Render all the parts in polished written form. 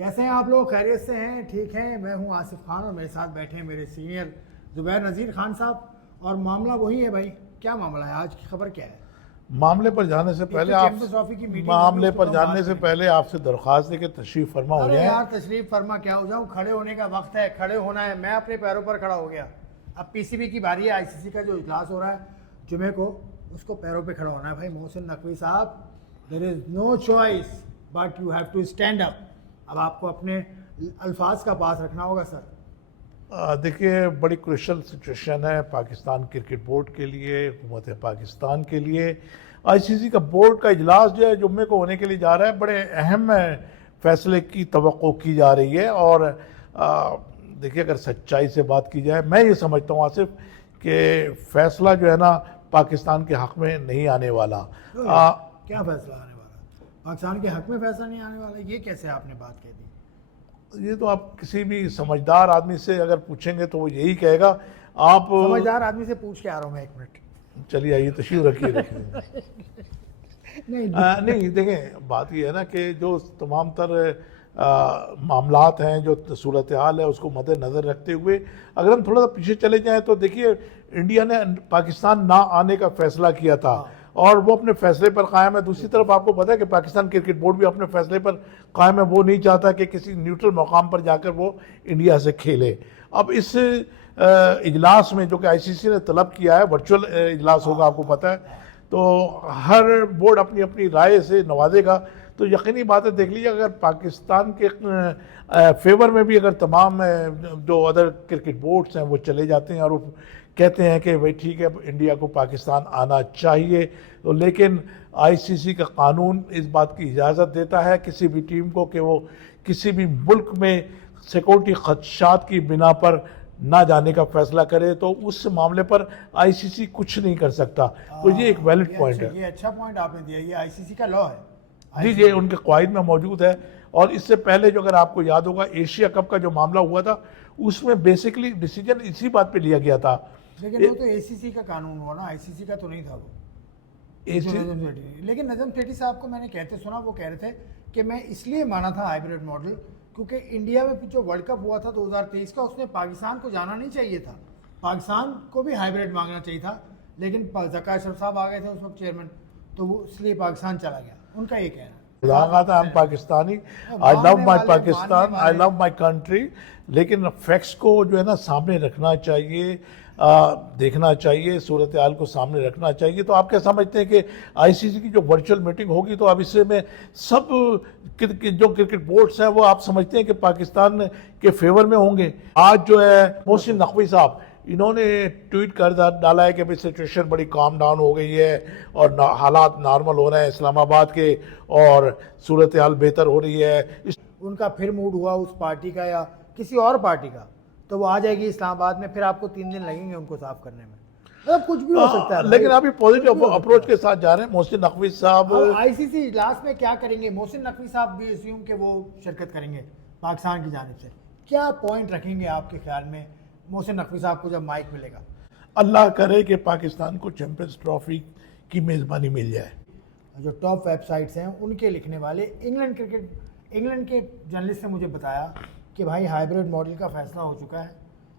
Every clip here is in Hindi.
कैसे हैं आप लोग? खैरियत से हैं? ठीक हैं? मैं हूं आसिफ खान और मेरे साथ बैठे हैं मेरे सीनियर जुबैर नज़ीर खान साहब। और मामला वही है भाई। क्या मामला है? आज की खबर क्या है? मामले पर जाने से एक पहले तो आप चैंपियंस ट्रॉफी की मीटिंग होगी, मामले उस पर पर हम जाने बात से करेंगे। पहले आपसे दरख्वास्त है कि तशरीफ फरमा हो अरे जाए। यार तशरीफ फरमा क्या हो जाऊं? खड़े होने का वक्त है, खड़े होना है। मैं अपने पैरों पर खड़ा हो गया। अब पीसीबी की बारी है। आईसीसी का जो इजलास हो रहा है जुमे को, उसको पैरों पे खड़ा होना है भाई। Mohsin Naqvi sahab, there is no choice but you have to stand up. अब आपको अपने अल्फाज का पास रखना होगा सर। देखिए, बड़ी क्रुशल सिचुएशन है पाकिस्तान क्रिकेट बोर्ड के लिए, हुकूमत पाकिस्तान के लिए। आईसीसी का बोर्ड का इजलास जो है जुम्मे को होने के लिए जा रहा है। बड़े अहम फैसले की तवक्को की जा रही है। और देखिए, अगर सच्चाई से बात की जाए, मैं ये समझता हूँ आसिफ कि फैसला जो है ना पाकिस्तान के हक में नहीं आने वाला। क्या फैसला आने वाला? पाकिस्तान के हक में फैसला नहीं आने वाला? ये कैसे आपने बात कह दी? ये तो आप किसी भी समझदार आदमी से अगर पूछेंगे तो वो यही कहेगा। आप समझदार आदमी से पूछ के आ रहा हूँ मैं, एक मिनट। चलिए आइए, तशरीफ रखिए। नहीं, देखें, बात ये है ना कि जो तमाम तर मामलात हैं, जो सूरत हाल है, उसको मद्देनज़र रखते हुए अगर हम थोड़ा सा पीछे चले जाएं तो देखिए, इंडिया ने पाकिस्तान ना आने का फैसला किया था और वो अपने फैसले पर कायम है। दूसरी तरफ आपको पता है कि पाकिस्तान क्रिकेट बोर्ड भी अपने फैसले पर कायम है। वो नहीं चाहता कि किसी न्यूट्रल मकाम पर जाकर वो इंडिया से खेले। अब इस इजलास में जो कि आईसीसी ने तलब किया है, वर्चुअल इजलास होगा, आपको पता है, तो हर बोर्ड अपनी अपनी राय से नवाजेगा। तो यकीनी बात है, देख लीजिए, अगर पाकिस्तान के फेवर में भी अगर तमाम जो अदर क्रिकेट बोर्ड्स हैं वो चले जाते हैं और वो कहते हैं कि भाई ठीक है, इंडिया को पाकिस्तान आना चाहिए, तो लेकिन आईसीसी का कानून इस बात की इजाज़त देता है किसी भी टीम को कि वो किसी भी मुल्क में सिक्योरिटी खदशात की बिना पर ना जाने का फैसला करे, तो उस मामले पर आईसीसी कुछ नहीं कर सकता। तो ये एक वैलिड पॉइंट है। ये अच्छा पॉइंट आपने दिया। ये आईसीसी का लॉ है। जी जी, उनके क़वाइद में मौजूद है। और इससे पहले जो, अगर आपको याद होगा, एशिया कप का जो मामला हुआ था, उसमें बेसिकली डिसीजन इसी बात पे लिया गया था। लेकिन वो तो एसीसी का कानून हुआ ना, आईसीसी का तो नहीं था वो। लेकिन नजम सेठी साहब को मैंने कहते सुना, वो कह रहे थे कि मैं इसलिए माना था हाइब्रिड मॉडल क्योंकि इंडिया में जो वर्ल्ड कप हुआ था 2023 का, उसमें पाकिस्तान को जाना नहीं चाहिए था। पाकिस्तान को भी हाइब्रिड मांगना चाहिए था, लेकिन ज़का अशरफ साहब आ गए थे उस वक्त चेयरमैन, तो वो इसलिए पाकिस्तान चला गया। उनका ये कहना है। I am Pakistani, I love my Pakistan, I love my country. लेकिन फैक्ट्स को जो है ना सामने रखना चाहिए, देखना चाहिए, सूरत हाल को सामने रखना चाहिए। तो आप क्या समझते हैं कि आईसीसी की जो वर्चुअल मीटिंग होगी, तो अब इसमें सब जो क्रिकेट बोर्ड्स हैं वो आप समझते हैं कि पाकिस्तान के फेवर में होंगे? आज जो है मोहसिन नकवी साहब, इन्होंने ट्वीट कर डाला है कि भाई सिचुएशन बड़ी काम डाउन हो गई है और हालात नॉर्मल हो रहे हैं इस्लामाबाद के और सूरत हाल बेहतर हो रही है। उनका फिर मूड हुआ उस पार्टी का या किसी और पार्टी का, तो वो आ जाएगी इस्लामाबाद में, फिर आपको 3 दिन लगेंगे उनको साफ करने में। मतलब कुछ भी हो सकता है। लेकिन अभी पॉजिटिव अप्रोच के साथ जा रहे हैं मोहसिन नकवी साहब। आईसीसी इजलास में क्या करेंगे? मोहसिन नकवी साहब भी अस्यूम के वो शिरकत करेंगे पाकिस्तान की जानिब से। क्या पॉइंट रखेंगे आपके ख्याल में मोहसिन नकवी साहब को जब माइक मिलेगा? अल्लाह करे कि पाकिस्तान को चैंपियंस ट्रॉफी की मेज़बानी मिल जाए। जो टॉप वेबसाइट्स हैं उनके लिखने वाले इंग्लैंड के जर्नलिस्ट ने मुझे बताया कि भाई हाइब्रिड मॉडल का फैसला हो चुका है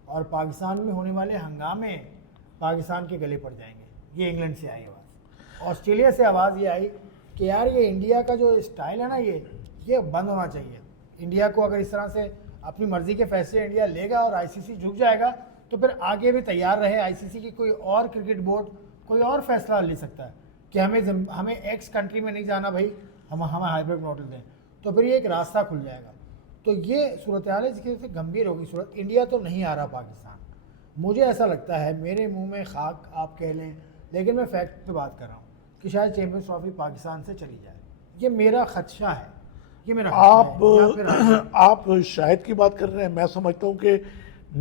और पाकिस्तान में होने वाले हंगामे पाकिस्तान के गले पड़ जाएंगे। ये इंग्लैंड से आई आवाज़। ऑस्ट्रेलिया से आवाज़ ये आई कि यार ये इंडिया का जो स्टाइल है ना, ये बंद होना चाहिए। इंडिया को अगर इस तरह से अपनी मर्जी के फैसले इंडिया लेगा और आईसीसी झुक जाएगा, तो फिर आगे भी तैयार रहे आईसीसी की कोई और क्रिकेट बोर्ड कोई और फैसला ले सकता है कि हमें एक्स कंट्री में नहीं जाना भाई, हमें हाइब्रिड मॉडल दें, तो फिर ये एक रास्ता खुल जाएगा। तो ये सूरत हाल है जिसकी गंभीर होगी सूरत। इंडिया तो नहीं आ रहा पाकिस्तान, मुझे ऐसा लगता है, मेरे मुंह में खाक आप कह लें, लेकिन मैं फैक्ट पे बात कर रहा हूँ कि शायद चैंपियंस ट्रॉफी पाकिस्तान से चली जाए। ये मेरा खदशा है। ये मेरा आप शायद की बात कर रहे हैं। मैं समझता हूँ कि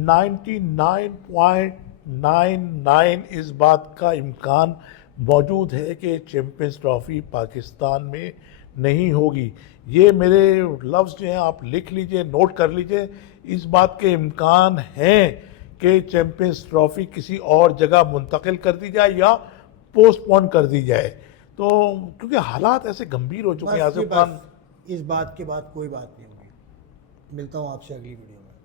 99.99 इस बात का इम्कान मौजूद है कि चैंपियंस ट्रॉफी पाकिस्तान में नहीं होगी। ये मेरे लफ्ज़ जो हैं आप लिख लीजिए, नोट कर लीजिए। इस बात के इम्कान हैं कि चैंपियंस ट्रॉफी किसी और जगह मुंतकिल कर दी जाए या पोस्टपोन कर दी जाए। तो क्योंकि हालात ऐसे गंभीर हो चुके हैं आसिफ खान। इस बात के बाद कोई बात नहीं होगी। मिलता हूँ आपसे अगली वीडियो में।